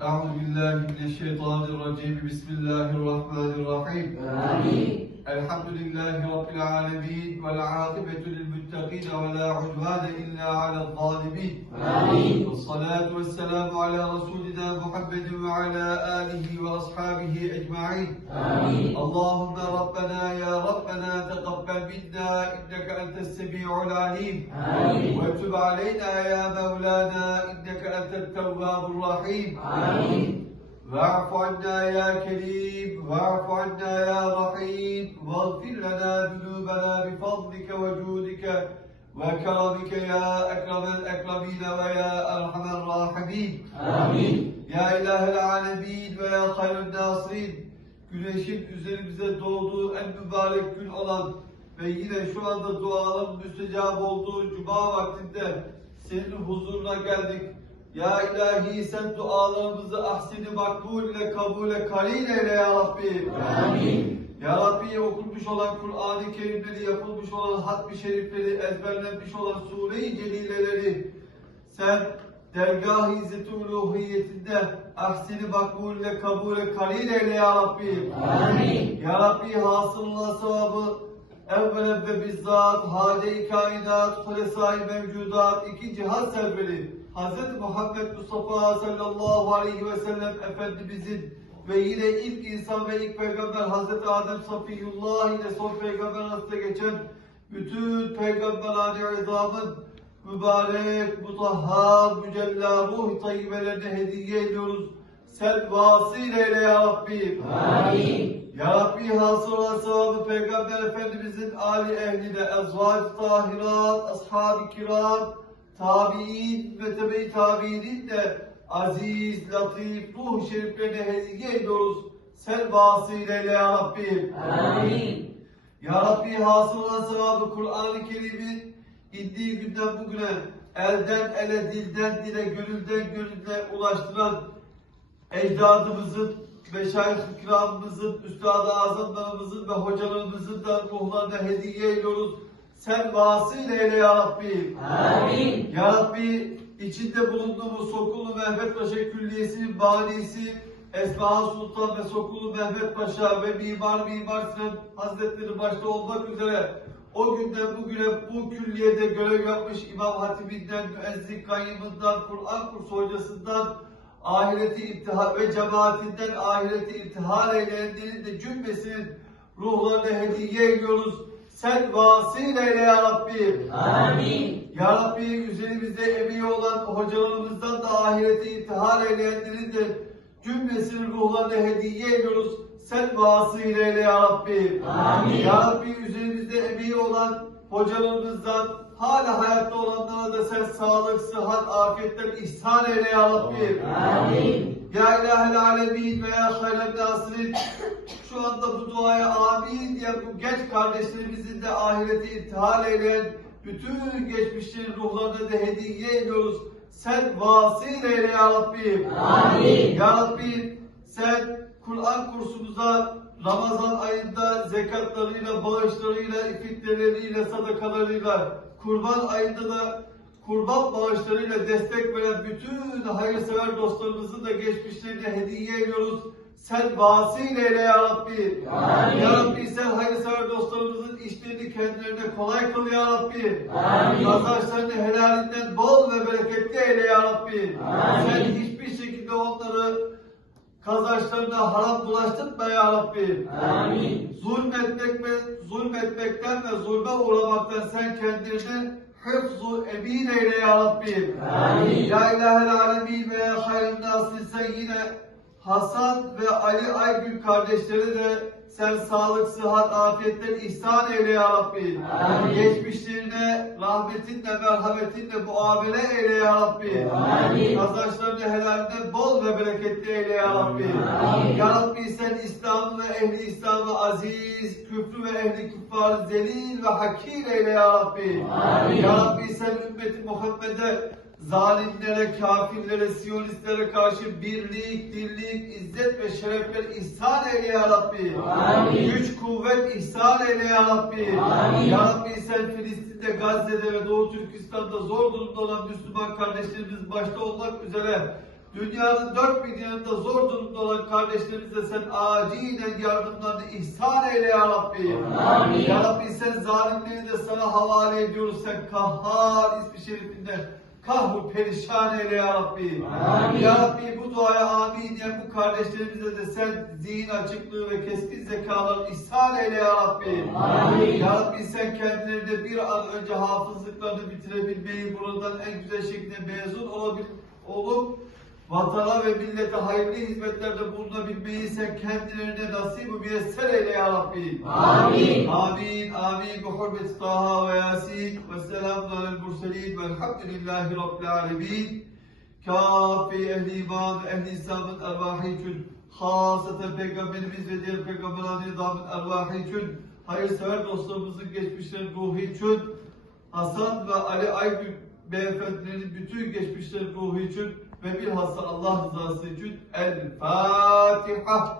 أعوذ بالله من الشيطان الرجيم. بسم الله الرحمن الرحيم. آمين. الحمد لله رب العالمين والعاقبة للمتقين ولا عدوان إلا على الظالمين. آمين. والصلاة والسلام على رسولنا محمد وعلى آله وأصحابه أجمعين. آمين. اللهم ربنا يا ربنا تقبل منا إنك أنت السميع العليم آمين وتب علينا يا مولانا إنك أنت التواب الرحيم آمين واعف عنا يا كريم واعف عنا يا رحيم واغفر لنا ذنوبنا بفضلك وجودك وكرمك يا أكرم الأكرمين ويا أرحم الراحمين آمين Ya İlahel Alemin ve ya Hayrun Nasirin Güneşin üzerimize doğduğu en mübarek gün olan ve yine şu anda duaların müstecab olduğu Cuma vaktinde senin huzuruna geldik. Ya ilahi sen dualarımızı ahsini makbul ile kabul ile karin eyle ya Rabbi. Amin. Ya Rabbi okunmuş olan Kur'an-ı Kerimleri, yapılmış olan hatmi şerifleri, ezberlenmiş olan sure-i celileleri sen dergah-ı izzet-i uluhiyetinde ahsini makbulle kabule kalil eyle ya Rabbi. Amin. Ya Rabbi hasılına sevabı evvelen ve bizzat hale-i kainat, hulesai mevcudat, iki cihan serveri Hz. Muhammed Mustafa sallallahu aleyhi ve sellem Efendimizin ve yine ilk insan ve ilk peygamber Hz. Adem Safiyullah ile son peygamber arasında geçen bütün peygamberani izamın mübarek, mutahhar, mücella ruh tayyibelerine hediye ediyoruz. Sen vasil eyle ya Rabbi. Amin. Ya Rabbi hasıl olan sevabı Peygamber Efendimizin âli ehline, ezvac tahirat, ashab-ı kiram, tabi'in ve tebe-i tabi'inin de aziz, latif, ruh şeriflerine hediye ediyoruz. Sen vasile eyle ya Rabbi. Amin. Ya Rabbi hasıl olan sevabı Kur'an-ı Kerim'in indiği günden bugüne elden ele, dilden dile, gönülden gönüle ulaştıran ecdadımızın, meşayih-i kiramımızın, üstad-ı azamlarımızın ve hocalarımızın da ruhlarına hediye ediyoruz. Sen vasıl eyle ya Rabbi. Amin. Ya Rabbi içinde bulunduğumuz Sokulu Mehmet Paşa Külliyesi'nin banisi Esma Sultan ve Sokulu Mehmet Paşa ve Mimar Mimar Sinan Hazretleri başta olmak üzere o günden bugüne bu külliyede görev yapmış İmam Hatibinden, müezzin kayyımından, Kur'an kursu hocasından, ahireti imtihan ve cemaatinden ahireti imtihan eyleyenlerin de cümlesinin ruhlarına hediye ediyoruz. Sen vasil eyle ya Rabbi. Amin. Ya Rabbi üzerimizde emeği olan hocalarımızdan da ahireti intihar eyleyenlerin de cümlesinin ruhlarına hediye ediyoruz. Sen vasıl eyle ya Rabbi. Amin. Ya Rabbi üzerimizde emeği olan hocalarımızdan hala hayatta olanlara da sen sağlık, sıhhat, afiyetler ihsan eyle ya Rabbi. Amin. Ya ilahel alemin ve ya nasirin şu anda bu duaya amin diyen bu genç kardeşlerimizin de ahireti intihal eyleyen bütün geçmişlerin ruhlarına da hediye ediyoruz. Sen vasil eyle ya Rabbi. Amin. Ya Rabbi sen Kur'an kursumuza Ramazan ayında zekatlarıyla, bağışlarıyla, fitneleriyle, sadakalarıyla, kurban ayında da kurban bağışlarıyla destek veren bütün hayırsever dostlarımızın da geçmişlerine hediye ediyoruz. Sen vasil eyle ya Rabbi. Amin. Ya Rabbi sen hayırsever dostlarımızın işlerini kendilerine kolay kıl ya Rabbi. Amin. Kazançlarını helalinden bol ve bereketli eyle ya Rabbi. Amin. Sen hiçbir şekilde onları kazançlarına haram bulaştırma ya Rabbi. Amin. Zulmetmek ve zulmetmekten ve zulme uğramaktan sen kendini hıfzu emin eyle ya Rabbi. Amin. Ya ilahel alemin ve ya hayrın nasıl sen yine Hasan ve Ali Aygül kardeşleri de sen sağlık, sıhhat, afiyetler ihsan eyle ya Rabbi. Amin. Geçmişlerine rahmetinle, merhametinle muamele eyle ya Rabbi. Amin. Kazançlarını helalinden bol ve bereketli eyle ya Rabbi. Amin. Ya Rabbi sen İslam'ı ve ehli İslam'ı aziz, küfrü ve ehli küffarı zelil ve hakir eyle ya Rabbi. Amin. Ya Rabbi sen ümmeti Muhammed'e zalimlere, kafirlere, siyonistlere karşı birlik, dirlik, izzet ve şerefler ihsan eyle ya Rabbi. Amin. Güç, kuvvet ihsan eyle ya Rabbi. Amin. Ya Rabbi sen Filistin'de, Gazze'de ve Doğu Türkistan'da zor durumda olan Müslüman kardeşlerimiz başta olmak üzere Dünyanın dört bir yanında zor durumda olan kardeşlerimize sen acilen yardımlarını ihsan eyle ya Rabbi. Amin. Ya Rabbi sen zalimleri de sana havale ediyoruz. Sen kahhar ismi şerifinden kahru perişan eyle ya Rabbi. Amin. Ya Rabbi bu duaya amin diyen bu kardeşlerimize de sen zihin açıklığı ve keskin zekalar ihsan eyle ya Rabbi. Amin. Ya Rabbi sen kendilerinde bir an önce hafızlıklarını bitirebilmeyi, buradan en güzel şekilde mezun olabil, olup vatana ve millete hayırlı hizmetlerde bulunabilmeyi sen kendilerine nasip-i müyesser eyle ya Rabbi. Amin. Amin, amin. Bi hurmeti Taha ve Yasin ve selamun alel murselin ve elhamdülillahi rabbil alemin. Kâfi ehli iman ve ehli İslam'ın ervahı için, hasaten Peygamberimiz ve diğer Peygamberlerin idamın ervahı için, hayırsever dostlarımızın geçmişlerin ruhu için, Hasan ve Ali Aygün beyefendilerin bütün geçmişlerin ruhu için ve bilhassa Allah rızası için El Fatiha.